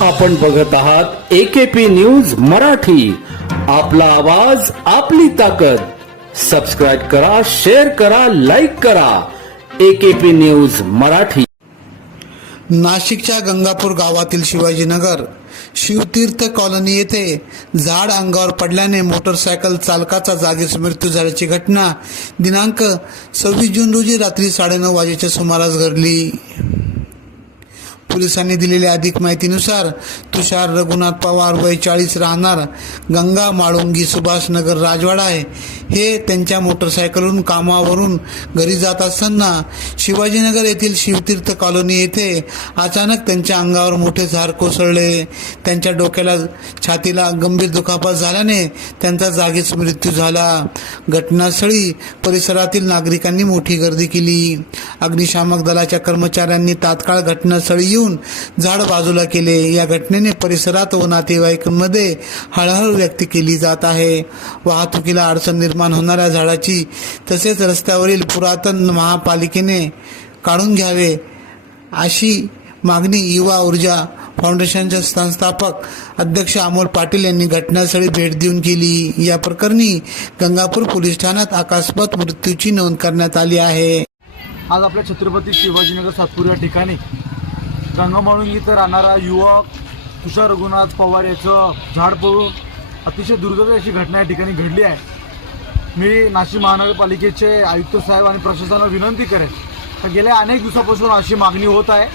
आपण बघत आहात एकेपी न्यूज मराठी. आपला आवाज आपली ताकद. सबस्क्राईब करा शेअर करा लाईक करा. AKP news Marathi. नाशिकच्या गंगापूर गावातील शिवाजीनगर शिवतीर्थ कॉलनी येथे झाड अंगावर पडल्याने मोटरसायकल चालकाचा जागीच मृत्यू झाल्याची घटना दिनांक सव्वीस जून रोजी रात्री साडेनऊ वाजेच्या सुमारास घडली. पोलिसांनी दिलेल्या अधिक माहितीनुसार तुषार रघुनाथ पवार वय चाळीस राहणार गंगा माळुंगी सुभाषनगर राजवाडा आहे. हे त्यांच्या मोटरसायकलवरून कामावरून घरी जात असताना शिवाजीनगर येथील शिवतीर्थ कॉलनी येथे अचानक त्यांच्या अंगावर मोठे झाड कोसळले. त्यांच्या डोक्याला छातीला गंभीर दुखापत झाल्याने त्यांचा जागीच मृत्यू झाला. घटनास्थळी परिसरातील नागरिकांनी मोठी गर्दी केली. अग्निशामक दलाच्या कर्मचाऱ्यांनी तात्काळ घटनास्थळी येऊन झाड बाजूला केले. या घटनेने परिसरात व नातेवाईकांमध्ये हळहळ व्यक्त केली जात आहे. वाहतुकीला अडचण निर्माण होणाऱ्या झाडाची तसेच रस्त्यावरील पुरातन महापालिकेने काढून घ्यावे अशी मागणी युवा ऊर्जा फाउंडेशनचे संस्थापक अध्यक्ष अमोल पाटील यांनी घटनास्थळी भेट देऊन केली. या प्रकरणी गंगापूर पोलीस ठाण्यात अकस्मात मृत्यूची नोंद करण्यात आली आहे. आज आपल्या छत्रपती शिवाजीनगर सातपूर या ठिकाणी गंगामाळुंगी इथं राहणारा युवक तुषार रघुनाथ पवार याचं झाड पडून अतिशय दुर्दैवी अशी घटना या ठिकाणी घडली आहे. मी नाशिक महानगरपालिकेचे आयुक्त साहेब आणि प्रशासनाला विनंती करेन तर गेल्या अनेक दिवसापासून अशी मागणी होत आहे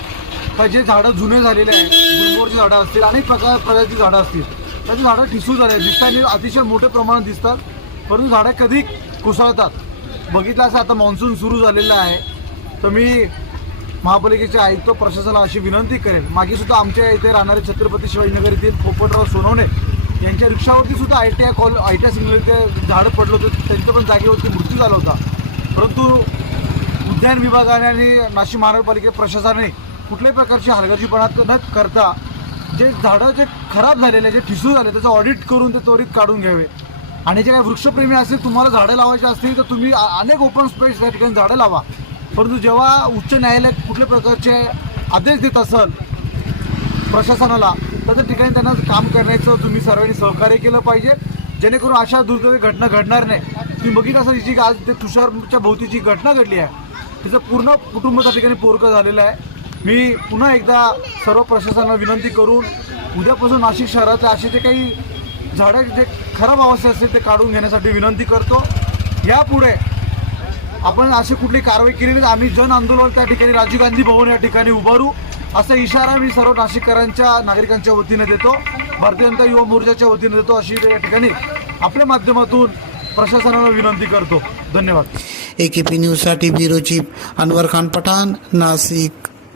का जे झाडं जुने झालेले आहे गुलमोहरची झाडं असतील अनेक प्रकार प्रकारची झाडं असतील त्याची झाडं ठिसूळ झाले दिसताना म्हणजे अतिशय मोठ्या प्रमाणात दिसतात परंतु झाडं कधी कोसळतात? बघितलं असं आता मान्सून सुरू झालेलं आहे. तर मी महापालिकेचे आयुक्त प्रशासनाला अशी विनंती करेल मागे सुद्धा आमच्या इथे राहणारे छत्रपती शिवाजीनगर येथील पोपटराव सोनवणे यांच्या रिक्षावरती सुद्धा I T I call I T I signal इथे झाडं पडलं होतं. त्यांचं पण जागेवरती मृत्यू झाला होता. परंतु उद्यान विभागाने आणि नाशिक महानगरपालिके प्रशासनाने कुठल्याही प्रकारची हलगर्जीपणा न करता जे झाडं जे खराब झालेले जे ठिसूळ झाले त्याचं ऑडिट करून ते त्वरित काढून घ्यावे. आणि जे काही वृक्षप्रेमी असतील तुम्हाला झाडं लावायची असतील तर तुम्ही अनेक ओपन स्पेस या ठिकाणी झाडं लावा. परंतु जेव्हा उच्च न्यायालय कुठल्या प्रकारचे आदेश देत असेल प्रशासनाला तर त्या ठिकाणी त्यांना काम करण्याचं तुम्ही सर्वांनी सहकार्य केलं पाहिजे. जेणेकरून अशा दुर्दैवी घटना घडणार नाही. तुम्ही बघितलं असं जी आज ते तुषारच्या भोवती जी घटना घडली आहे तिचं पूर्ण कुटुंब त्या ठिकाणी पोरकं झालेलं आहे. मी पुन्हा एकदा सर्व प्रशासनाला विनंती करून उद्यापासून नाशिक शहरातले असे जे काही झाडं जे खराब अवस्था असतील ते काढून घेण्यासाठी विनंती करतो. यापुढे आपण अशी कुठली कारवाई केली नाही. तर आम्ही जन आंदोलन त्या ठिकाणी राजीव गांधी भवन या ठिकाणी उभारू. असा इशारा मी सर्व नाशिककरांच्या नागरिकांच्या वतीने देतो. भारतीय जनता युवा मोर्चाच्या वतीने देतो. अशी या ठिकाणी आपल्या माध्यमातून प्रशासनाला विनंती करतो. धन्यवाद. ए के पी न्यूजसाठी ब्युरो चीफ अनवर खान पठाण नाशिक.